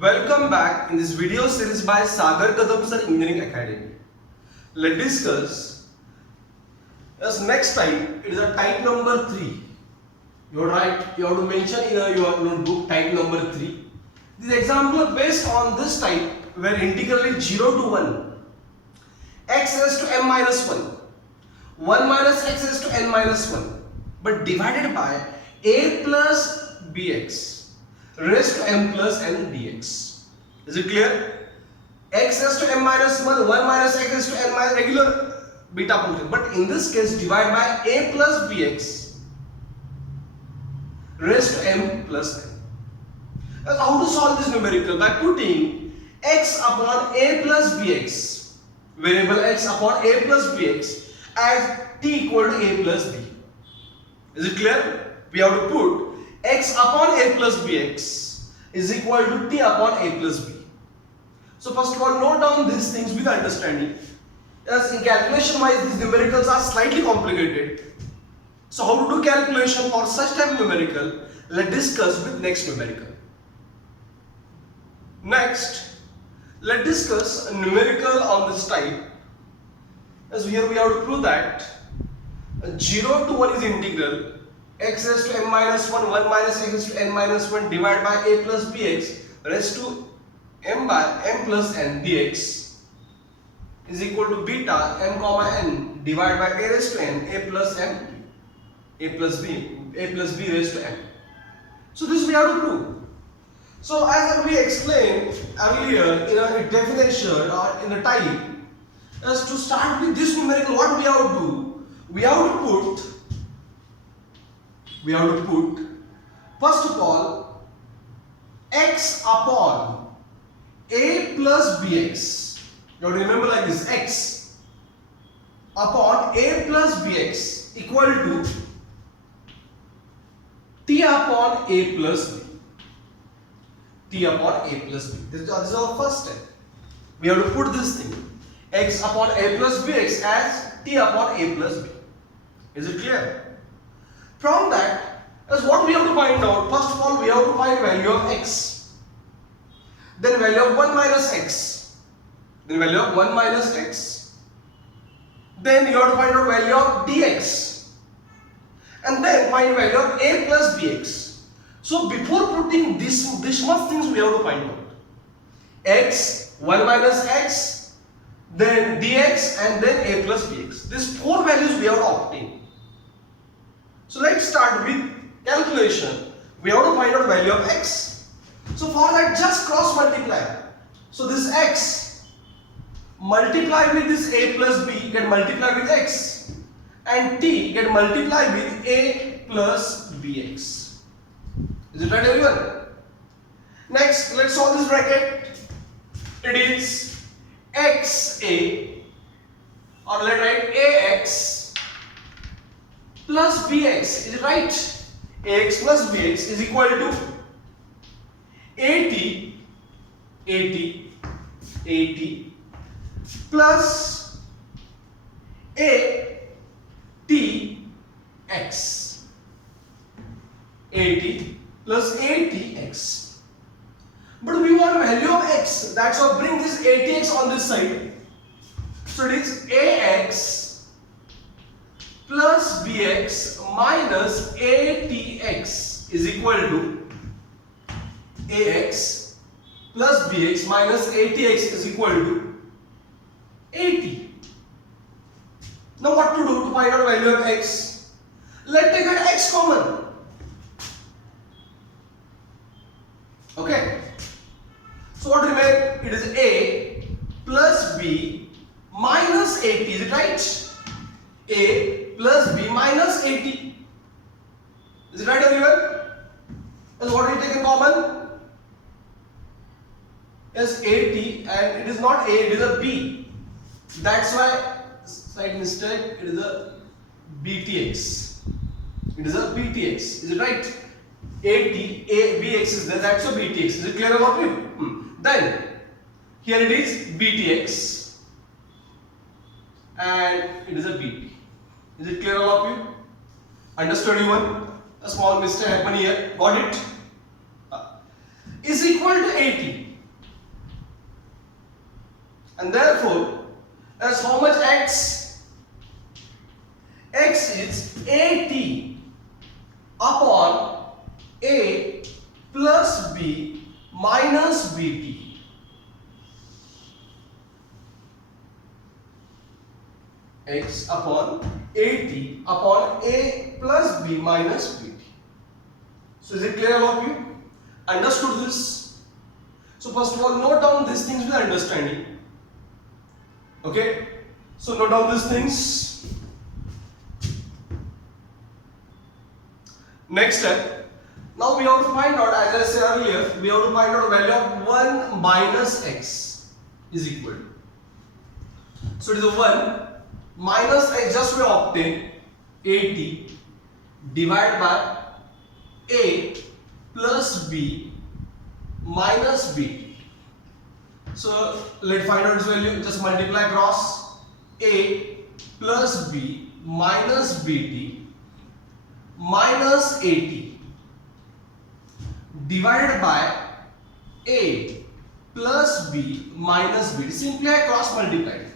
Welcome back in this video series by Sagar Kadam Sir Engineering Academy. Let's discuss as next type. It is a type number 3. You have to mention in your notebook type number 3. This example based on this type where integral is 0 to 1, x raised to m minus 1, 1 minus x raised to n minus 1, but divided by a plus bx raised to m plus n dx. Is it clear? X raised to m minus 1, 1 minus x raised to n minus regular beta function, but in this case divide by a plus bx raised to m plus n. Now how to solve this numerical? By putting x upon a plus bx, variable x upon a plus bx as t equal to a plus b. Is it clear? We have to put x upon a plus bx is equal to t upon a plus b. So first of all, note down these things with understanding. As in calculation wise, these numericals are slightly complicated. So how to do calculation for such type of numerical? Let's discuss with next numerical. Next, let's discuss a numerical on this type. As here we have to prove that 0 to 1 is integral x raised to m minus 1, 1 minus x raised to n minus 1 divided by a plus bx raised to m by m plus n dx is equal to beta m comma n divided by a raised to n a plus m a plus b raised to m. So this we have to prove. So as we explained earlier in a definition or in a type, as to start with this numerical, what we have to do? We have to put first of all x upon a plus bx. You have to remember like this, x upon a plus bx equal to t upon a plus b. T upon a plus b. This is our first step. We have to put this thing x upon a plus bx as t upon a plus b. Is it clear? From that, as what we have to find out? First of all, we have to find value of x. Then value of 1 minus x. Then value of 1 minus x. Then you have to find out value of dx. And then find value of a plus bx. So before putting this much things we have to find out. X, 1 minus x, then dx and then a plus bx. These 4 values we have to obtain. So let's start with calculation. We have to find out value of x. So for that, just cross multiply. So this x multiply with this a plus b get multiplied with x, and t get multiplied with a plus bx. Is it right, everyone? Next, let's solve this bracket. It is xa, or let's write ax plus bx. Is it right? Ax plus bx is equal to at plus a tx. At plus atx. But we want value of x. That's why bring this atx on this side. So it is ax plus bx minus atx is equal to ax plus bx minus atx is equal to 80. Now what to do to find out value of x? Let's take an x common. Okay. So what remains? It is a plus b minus 80. Is it right? A plus b minus 80. Is it right, everyone? And what do we take in common? Yes, 80, and it is not a, it is a b. That's why, slight mistake, it is a btx. It is a btx. Is it right? 80, a, bx is there, that's a btx. Is it clear about it? Then, here it is btx, and it is a bt. Is it clear all of you? Understood everyone? A small mistake happened here. Got it? Is equal to 80. and therefore as how much x? X is AT upon A plus B minus BT. X upon AT upon A plus B minus BT. So is it clear all of you? Understood this? So first of all, note down these things with understanding. Okay? So note down these things. Next step. Now we have to find out, as I said earlier, we have to find out value of 1 minus x is equal to. So it is a 1 minus x, just we obtain AT divided by A plus B minus BT. So let's find out its value. Just multiply across A plus B minus BT minus AT divided by A plus B minus BT. Simply I cross multiplied.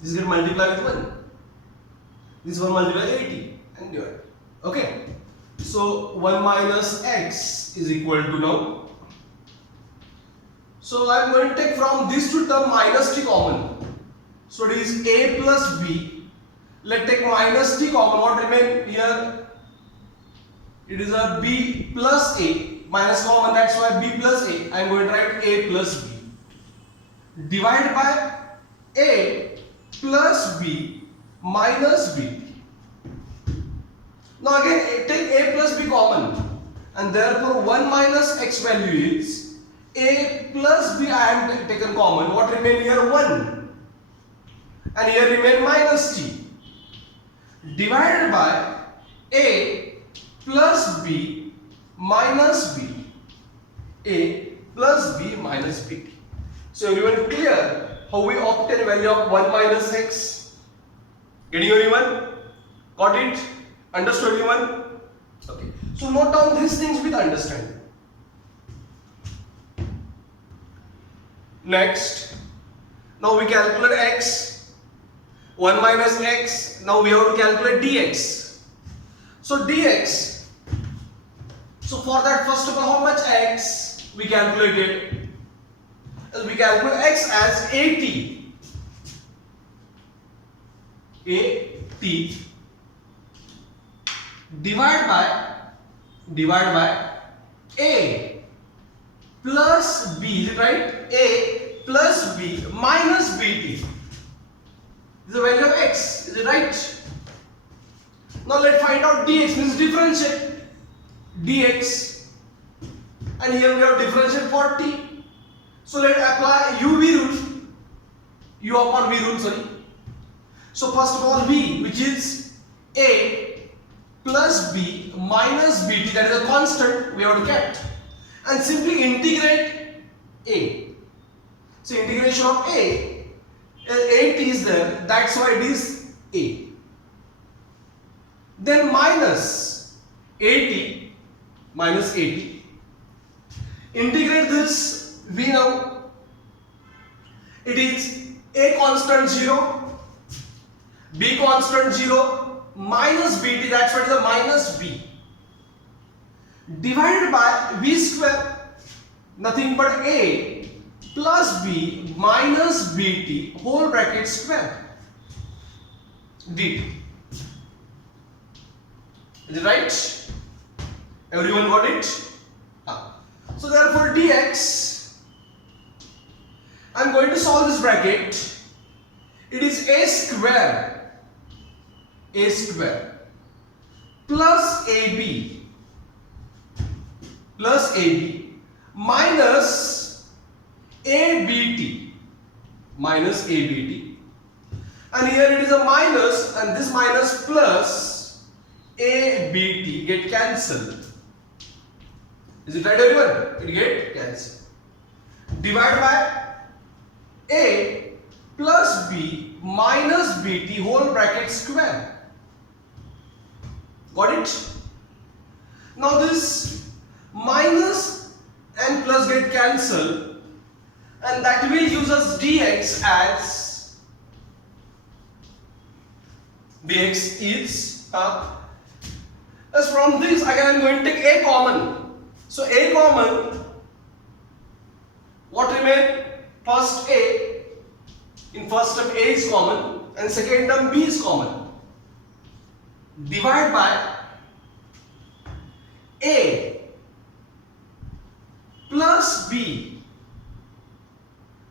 This is going to multiply with 1. This one multiply 80 and divide. Okay. So 1 minus x is equal to now. So I am going to take from this two term minus t common. So it is A plus B. Let's take minus t common. What remain here? It is a B plus A. Minus common, that's why B plus A. I am going to write A plus B. Divided by A plus B minus B. Now again take A plus B common, and therefore 1 minus x value is A plus B. I am taken common. What remain here? 1, and here remain minus t divided by A plus B minus B. A plus B minus B. So everyone clear how we obtain value of 1 minus x? Getting everyone? Got it? Understood everyone? Okay. So note down these things with understanding. Next, now we calculate x. 1 minus x. Now we have to calculate dx. So dx. So for that, first of all, how much x we calculated? We calculate x as AT. AT divided by A plus B, is it right? A plus B minus BT. This is the value of x, is it right? Now let's find out dx, means differentiate dx, and here we have differentiate for t. So let's apply UV rule, U upon V rule, sorry. So first of all, V, which is A plus B minus BT, that is a constant we have to get, and simply integrate A. So integration of A, AT is there, that's why it is A. Then minus AT minus AT. Integrate this V now. It is A constant 0, B constant 0, minus BT, that's what is a minus B, divided by V square, nothing but A plus B minus BT whole bracket square dt. Is it right? Everyone got it? So therefore dx, I am going to solve this bracket. It is a square plus AB minus ABT, and here it is a minus, and this minus plus ABT get cancelled. Is it right everyone? It get cancelled. Divided by A plus B minus BT whole bracket square. Got it? Now this minus and plus get cancelled, and that will use us dx as dx is as from this again I am going to take a common. So a common, what remain? First a, in first term a is common and second term b is common. Divide by a plus b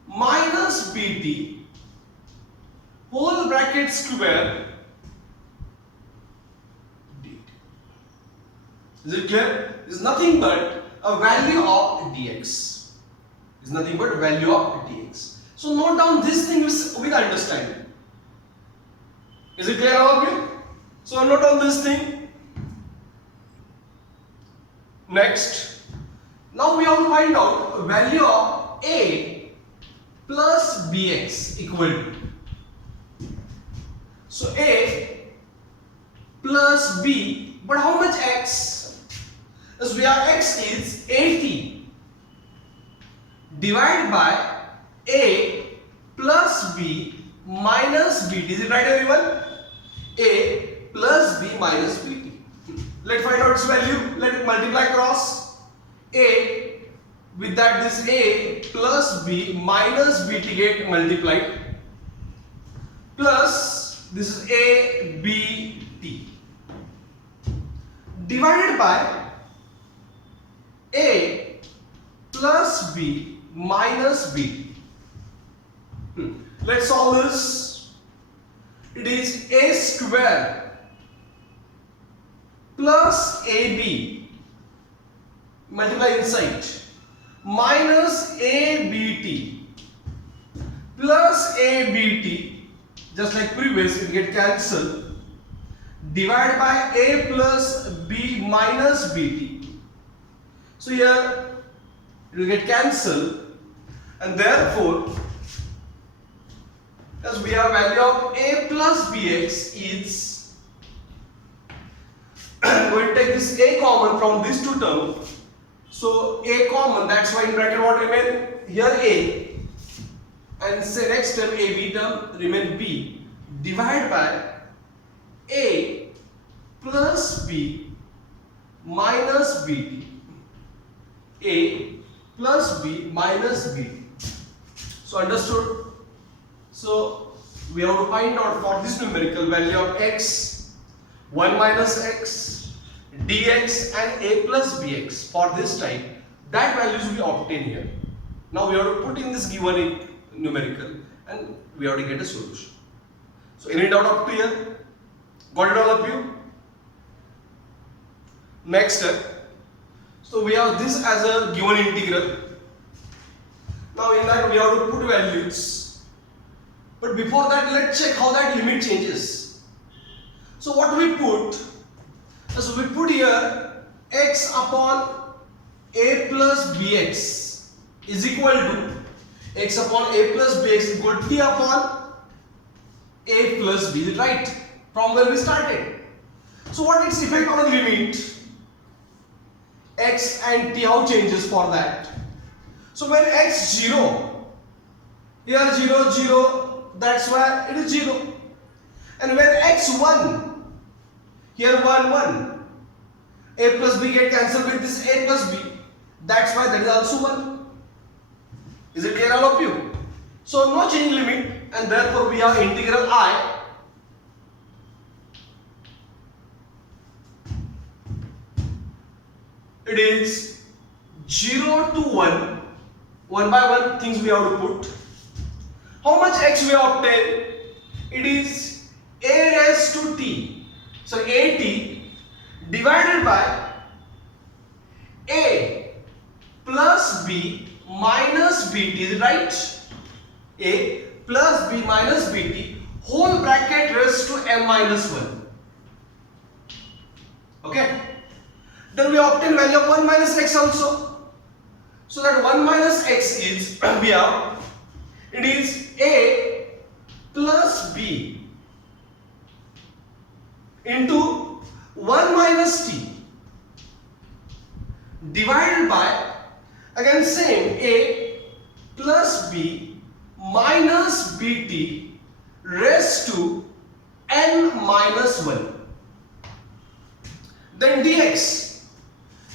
minus bt whole bracket square dt. Is it clear? Is nothing but a value of dx. Is nothing but value of dx. So note down this thing with understanding. Is it clear all of you? So note down this thing. Next, now we have to find out value of a plus bx equal to. So a plus b, but how much x? As we are x is 80 divided by a plus b minus bt. Is it right, everyone? A plus b minus bt. Let's find out its value. Let it multiply cross. A with that this a plus b minus bt get multiplied plus this is a b t divided by a plus b minus bt. Let's solve this. It is a square plus ab multiply inside minus abt plus abt, just like previous it get cancelled, divided by a plus b minus bt. So here it will get cancelled and therefore as we have value of a plus bx is going to take this a common from these two terms. So a common, that's why in bracket what remain? Here a and say next term a b term remain b divided by a plus b minus bt. A plus b minus bt. So understood? So we have to find out for this numerical value of x, 1 minus x, dx and a plus bx for this type, that values will be obtained here. Now we have to put in this given numerical and we have to get a solution. So any doubt up to here? Got it all of you? Next step. So we have this as a given integral. Now in that we have to put values. But before that, let's check how that limit changes. So what we put? So we put here x upon a plus bx is equal to x upon a plus bx equal to t upon a plus b. Is it right? From where we started. So what its effect on the limit? X and t, how changes for that? So when x 0, here 0, 0, that's why it is 0. And when x 1, here 1, 1, a plus b get cancelled with this a plus b, that's why that is also 1. Is it clear all of you? So no change limit and therefore we have integral I it is 0 to 1, 1 by 1 things we have to put. How much x we have obtained? It is a raised to t. So at divided by a plus b minus bt, is it right? A plus b minus bt whole bracket raised to m minus 1. Okay. Then we obtain value of 1 minus x also. So that 1 minus x is, we have, it is a plus b into 1 minus t divided by, again same, a plus b minus bt raised to n minus 1. Then dx,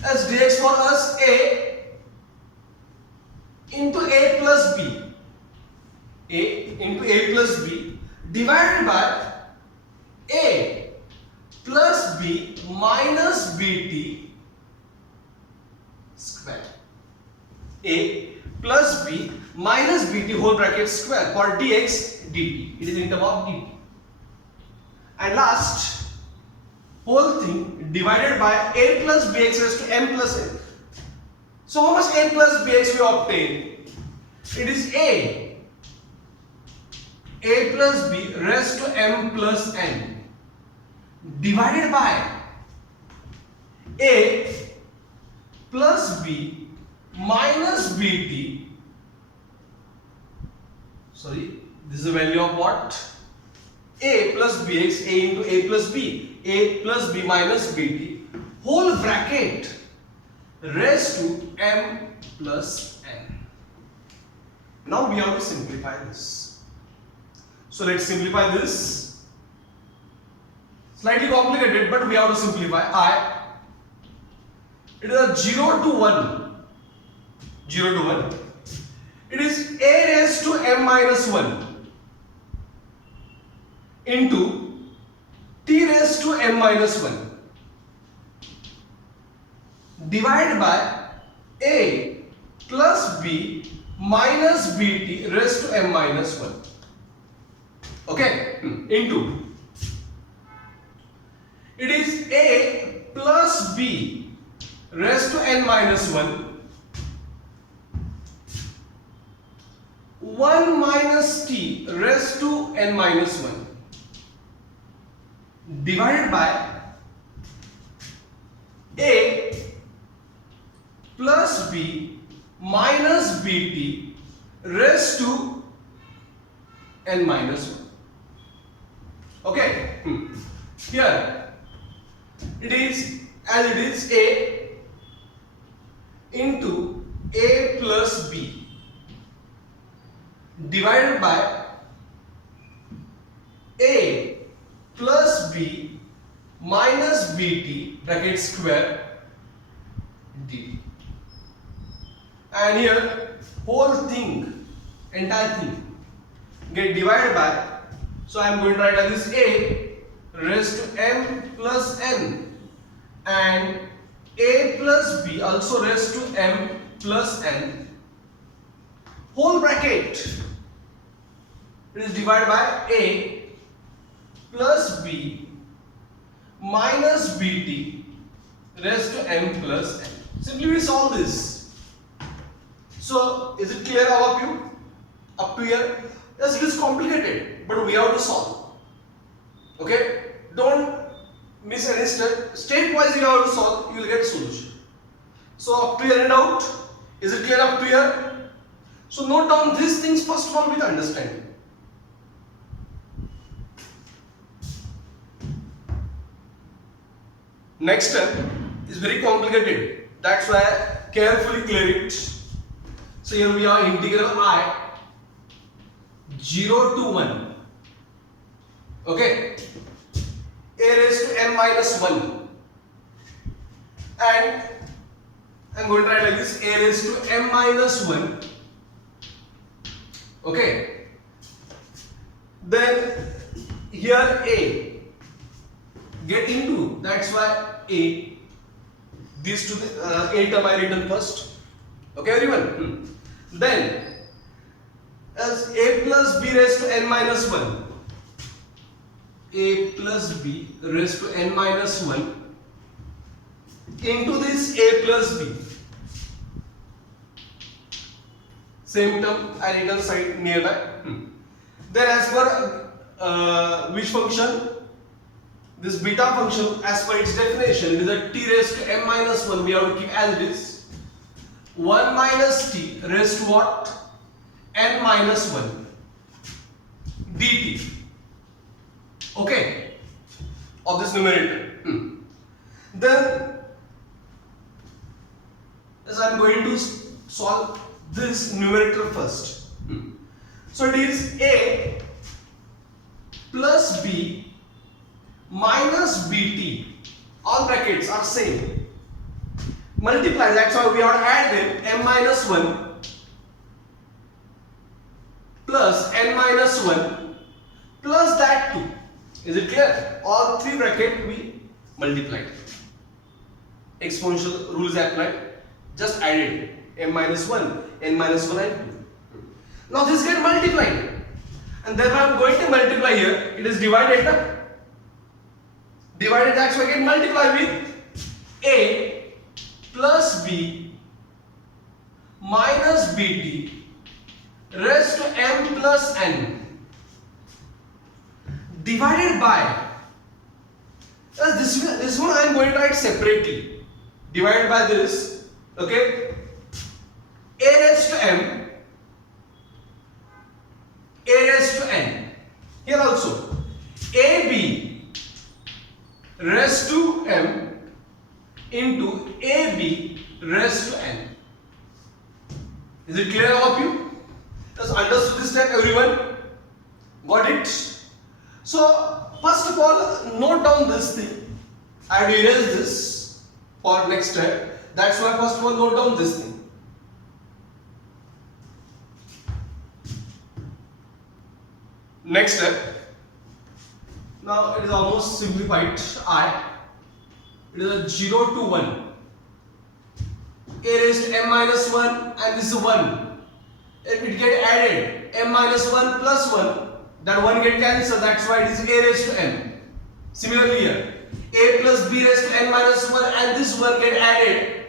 as dx for us a into a plus b, a into a plus b divided by a plus b minus bt square. A plus b minus bt whole bracket square for dx dt. It is in terms of dt. And last, whole thing divided by a plus bx raised to m plus n. So how much a plus bx we obtain? It is a plus b raised to m plus n divided by a plus b minus bt. Sorry, this is the value of what? A plus bx, a into a plus b, a plus b minus bt whole bracket raised to m plus n. Now we have to simplify this. So let's simplify this. Slightly complicated, but we have to simplify. It is a 0 to 1. 0 to 1. It is a raised to m minus 1 into t raised to m minus 1 divided by a plus b minus bt raised to m minus 1. Okay, into it is a plus b raised to n minus 1 1 minus t raised to n minus 1 divided by a plus b minus bt raised to n minus 1. Okay, here it is as it is a into a plus b divided by a plus b minus bt bracket square dt. And here whole thing, entire thing get divided by, so I am going to write like this: a raised to m plus n and a plus b also raised to m plus n whole bracket. It is divided by a plus b minus bt raised to m plus n. Simply we solve this. So is it clear all of you up to here? Yes, it is complicated, but we have to solve. Okay, don't miss any step. Step wise you have to solve, you will get solution. So up to here and out. Is it clear up to here? So note down these things first of all with understanding. Next step is very complicated. That's why I carefully clear it. So here we have integral I 0 to 1. Okay. A raised to n minus 1. And I'm going to write like this: a raised to m minus 1. Okay. Then here a get into, that's why a, these two a term I written first. Okay everyone. Then as a plus b raised to n minus 1, a plus b raised to n minus 1 into this a plus b, same term I written side nearby. Then as per which function? This beta function, as per its definition, it is a t raised to m minus 1. We have to keep as it is. 1 minus t raised to what? n minus 1 dt. Okay, of this numerator. Then as I am going to solve this numerator first. So it is a plus b minus bt. All brackets are same. Multiply, that's why we have to add them. M minus 1 plus n minus 1 plus that 2. Is it clear? All three brackets we multiplied. Exponential rule is applied. Just added m minus 1, n minus 1 and 2. Now this get multiplied. And therefore I am going to multiply here. It is divided. Divided, that's why I can multiply with a plus b minus bt raised to m plus n divided by this one I am going to write separately. Divided by this, okay, a raised to m, a raised to n. Here also ab raised to m into ab raised to n. Is it clear, all of you? Just understood this step, everyone? Got it? So first of all, note down this thing. I have to erase this for next step. That's why first of all note down this thing. Next step. Now it is almost simplified. It is a 0 to 1. A raised to m minus 1 and this is 1. It get added. M minus 1 plus 1. That 1 get cancelled. That's why it is a raised to m. Similarly here, a plus b raised to n minus 1 and this 1 get added.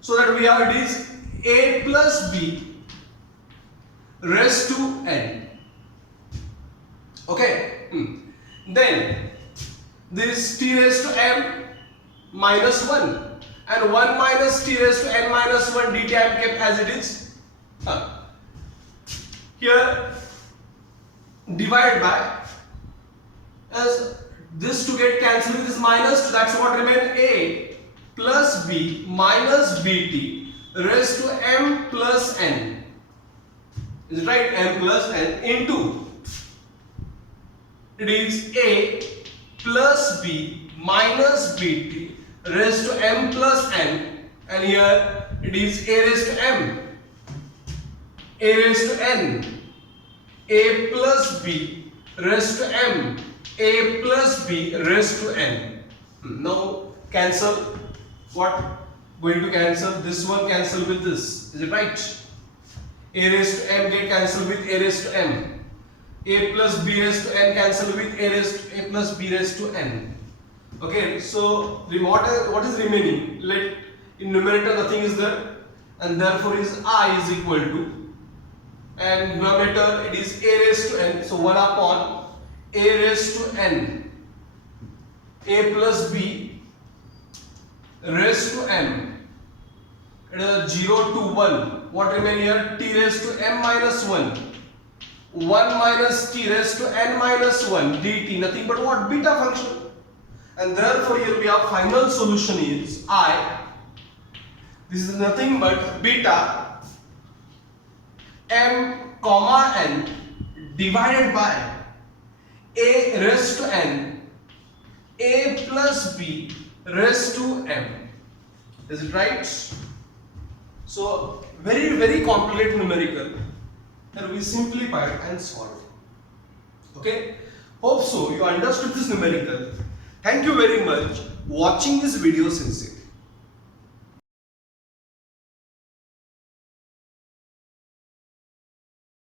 So that we have it is a plus b raised to n. Okay. Then this t raised to m minus 1 and 1 minus t raised to n minus 1 dt I am kept as it is. Here divide by, as this to get cancelled with this minus, that's what remain a plus b minus bt raised to m plus n. Is it right? M plus n into, it is a plus b minus bt raised to m plus n, and here it is a raised to m, a raised to n, a plus b raised to m, a plus b raised to n. Now cancel. What? Going to cancel this one, cancel with this. Is it right? A raised to m get cancelled with a raised to m. A plus b raised to n cancel with a plus b raised to n. Okay, so what is remaining? Let in numerator nothing is there, and therefore is I is equal to, and denominator it is a raised to n, so 1 upon a raised to n, a plus b raised to m. It is 0 to 1. What remain here? T raised to m minus 1. 1 minus t raised to n minus 1 dt, nothing but what? Beta function. And therefore here we have final solution is I. This is nothing but beta m comma n divided by a raised to n, a plus b raised to m. Is it right? So very complicated numerical that we simplified and solved. Okay, hope so you understood this numerical. Thank you very much watching this video sincerely.